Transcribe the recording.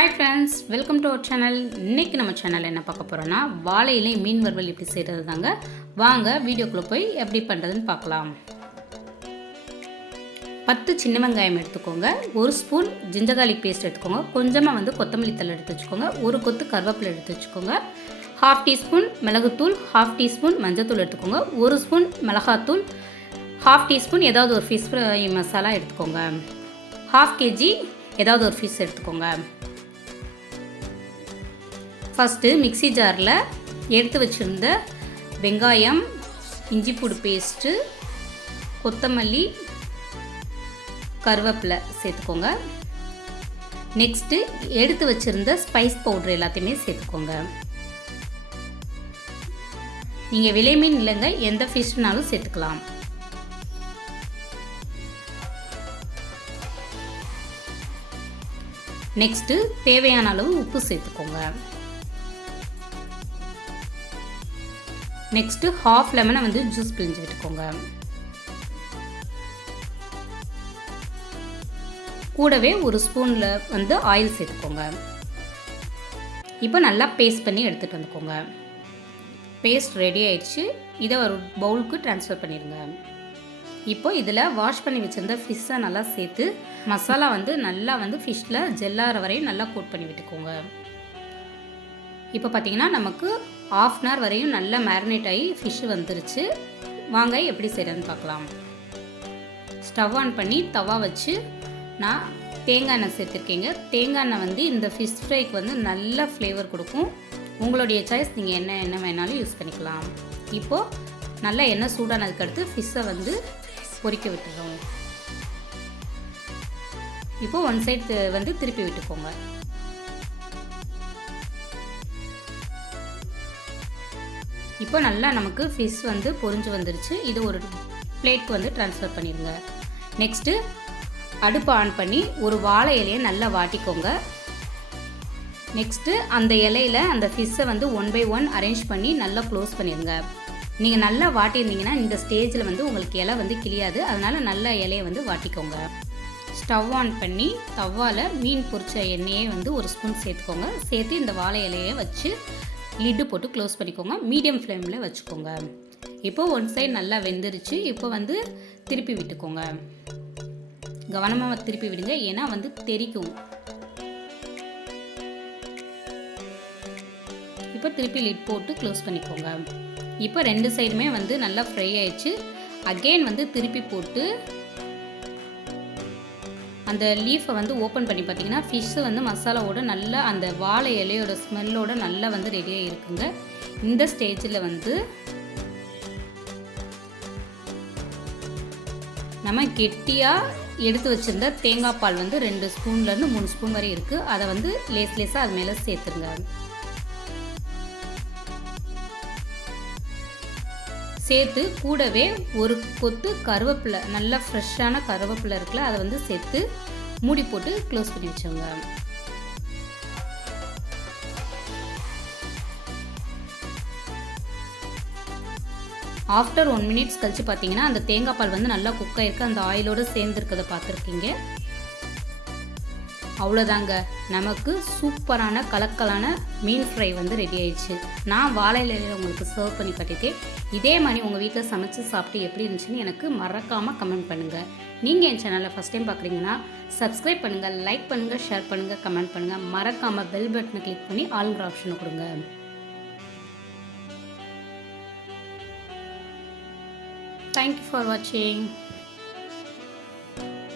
Hi friends, welcome to our channel. இன்றைக்கி நம்ம channel என்ன பார்க்க போகிறோன்னா வாழையிலை மீன் வறுவல் எப்படி செய்கிறது தாங்க. வாங்க வீடியோக்குள்ளே போய் எப்படி பண்ணுறதுன்னு பார்க்கலாம். 10 சின்ன வெங்காயம் எடுத்துக்கோங்க, 1 ஸ்பூன் ஜிஞ்சர் கார்லிக் பேஸ்ட் எடுத்துக்கோங்க, கொஞ்சமாக கொத்தமல்லி தழை எடுத்து வச்சுக்கோங்க, 1 கொத்து கருவேப்பிலை எடுத்து வச்சுக்கோங்க, 1/2 டீஸ்பூன் மிளகுத்தூள், 1/2 டீஸ்பூன் மஞ்சத்தூள் எடுத்துக்கோங்க, 1 ஸ்பூன் மிளகாத்தூள், 1/2 டீஸ்பூன் ஏதாவது ஒரு ஃபிஷ் ஃப்ரை மசாலா எடுத்துக்கோங்க, 1/2 kg ஏதாவது ஒரு ஃபிஷ் எடுத்துக்கோங்க. ஃபஸ்ட்டு மிக்ஸி ஜாரில் எடுத்து வச்சுருந்த வெங்காயம், இஞ்சி பூடு பேஸ்ட்டு, கொத்தமல்லி, கருவேப்பிலை சேர்த்துக்கோங்க. நெக்ஸ்ட்டு எடுத்து வச்சுருந்த ஸ்பைஸ் பவுட்ரு எல்லாத்தையுமே சேர்த்துக்கோங்க. நீங்கள் விலை மீன் இல்லைங்க, எந்த ஃபிஷ்னாலும் சேர்த்துக்கலாம். நெக்ஸ்ட்டு தேவையான அளவு உப்பு சேர்த்துக்கோங்க. நெக்ஸ்ட்டு 1/2 லெமனை ஜூஸ் பிழிஞ்சு விட்டுக்கோங்க. கூடவே 1 ஸ்பூனில் ஆயில் சேர்த்துக்கோங்க. இப்போ நல்லா பேஸ்ட் பண்ணி எடுத்துகிட்டு வந்துக்கோங்க. பேஸ்ட் ரெடி ஆயிடுச்சு. இதை ஒரு பவுலுக்கு ட்ரான்ஸ்ஃபர் பண்ணிடுங்க. இப்போ இதில் வாஷ் பண்ணி வச்சுருந்த ஃபிஷ்ஷை நல்லா சேர்த்து மசாலா நல்லா ஃபிஷ்ஷில் ஜெல்லாகிற வரையும் நல்லா கோட் பண்ணி விட்டுக்கோங்க. இப்போ பார்த்திங்கன்னா நமக்கு 1/2 hour வரையும் நல்லா மேரினேட் ஆகி ஃபிஷ்ஷு வந்துருச்சு. வாங்க எப்படி செய்கிறதுன்னு பார்க்கலாம். ஸ்டவ் ஆன் பண்ணி தவா வச்சு நான் தேங்காய் எண்ணெய் சேர்த்துருக்கேங்க. தேங்காய் எண்ணெய் இந்த ஃபிஷ் ஃப்ரைக்கு நல்ல ஃப்ளேவர் கொடுக்கும். உங்களுடைய சாய்ஸ், நீங்கள் என்ன வேணாலும் யூஸ் பண்ணிக்கலாம். இப்போது நல்லா எண்ணெய் சூடானதுக்கடுத்து ஃபிஷ்ஷை பொரிக்க விட்டுறோம். இப்போது 1 சைடு திருப்பி விட்டுக்கோங்க. இப்போ நல்லா நமக்கு ஃபிஷ் பொரிஞ்சு வந்துருச்சு. இது ஒரு பிளேட்க்கு ட்ரான்ஸ்ஃபர் பண்ணிடுங்க. நெக்ஸ்ட்டு அடுப்பை ஆன் பண்ணி ஒரு வாழை இலையை நல்லா வாட்டிக்கோங்க. நெக்ஸ்ட்டு அந்த இலையில் அந்த ஃபிஷ்ஷை 1 by 1 அரேஞ்ச் பண்ணி நல்லா க்ளோஸ் பண்ணிடுங்க. நீங்கள் நல்லா வாட்டியிருந்தீங்கன்னா இந்த ஸ்டேஜில் உங்களுக்கு இலை கிளியாது. அதனால் நல்லா இலையை வாட்டிக்கோங்க. ஸ்டவ் ஆன் பண்ணி தவாவில் மீன் பொரிச்ச எண்ணெயை 1 ஸ்பூன் சேர்த்துக்கோங்க. சேர்த்து இந்த வாழை இலையை வச்சு லிட்டு போட்டு க்ளோஸ் பண்ணிக்கோங்க. மீடியம் ஃப்ளேமில் வச்சுக்கோங்க. இப்போது 1 சைடு நல்லா வெந்துருச்சு. இப்போ திருப்பி விட்டுக்கோங்க. கவனமாக திருப்பி விடுங்க, ஏன்னா தெரிக்கும். இப்போ திருப்பி லிட் போட்டு க்ளோஸ் பண்ணிக்கோங்க. இப்போ 2 சைடுமே நல்லா ஃப்ரை ஆயிடுச்சு. அகெயின் திருப்பி போட்டு அந்த லீஃபை ஓப்பன் பண்ணி பார்த்தீங்கன்னா ஃபிஷ்ஷு மசாலாவோட நல்லா அந்த வாழை இலையோட ஸ்மெல்லோட நல்லா ரெடியாக இருக்குங்க. இந்த ஸ்டேஜில் நம்ம கெட்டியாக எடுத்து வச்சுருந்த தேங்காய் பால் 2 ஸ்பூன்லேருந்து 3 ஸ்பூன் வரை இருக்குது. அதை லேஸாக அது மேலே சேர்த்துருங்க. சேர்த்து கூடவே 1 கொத்து கருவேப்பிலை, நல்லா ஃப்ரெஷ்ஷான கருவேப்பிலை இருக்குல்ல, அதை சேர்த்து மூடி போட்டு க்ளோஸ் பண்ணி வச்சுங்க. ஆஃப்டர் 1 minute கழிச்சு பார்த்தீங்கன்னா அந்த தேங்காய் பால் நல்லா குக் ஆகிருக்கு. அந்த ஆயிலோடு சேர்ந்துருக்கதை பார்த்துருக்கீங்க. அவ்வளோதாங்க, நமக்கு சூப்பரான கலக்கலான மீன் ஃப்ரை ரெடி ஆயிடுச்சு. நான் வாழை இலையில் உங்களுக்கு சர்வ் பண்ணி காட்டியிருக்கேன். இதே மாதிரி உங்கள் வீட்டில் சமைச்சு சாப்பிட்டு எப்படி இருந்துச்சுன்னு எனக்கு மறக்காமல் கமெண்ட் பண்ணுங்கள். நீங்கள் என் சேனலில் ஃபஸ்ட் டைம் பார்க்குறீங்கன்னா சப்ஸ்கிரைப் பண்ணுங்கள், லைக் பண்ணுங்கள், ஷேர் பண்ணுங்கள், கமெண்ட் பண்ணுங்கள். மறக்காமல் பெல் பட்டனை கிளிக் பண்ணி ஆல்ங்கிற ஆப்ஷனை கொடுங்க. தேங்க்யூ ஃபார் வாட்சிங்.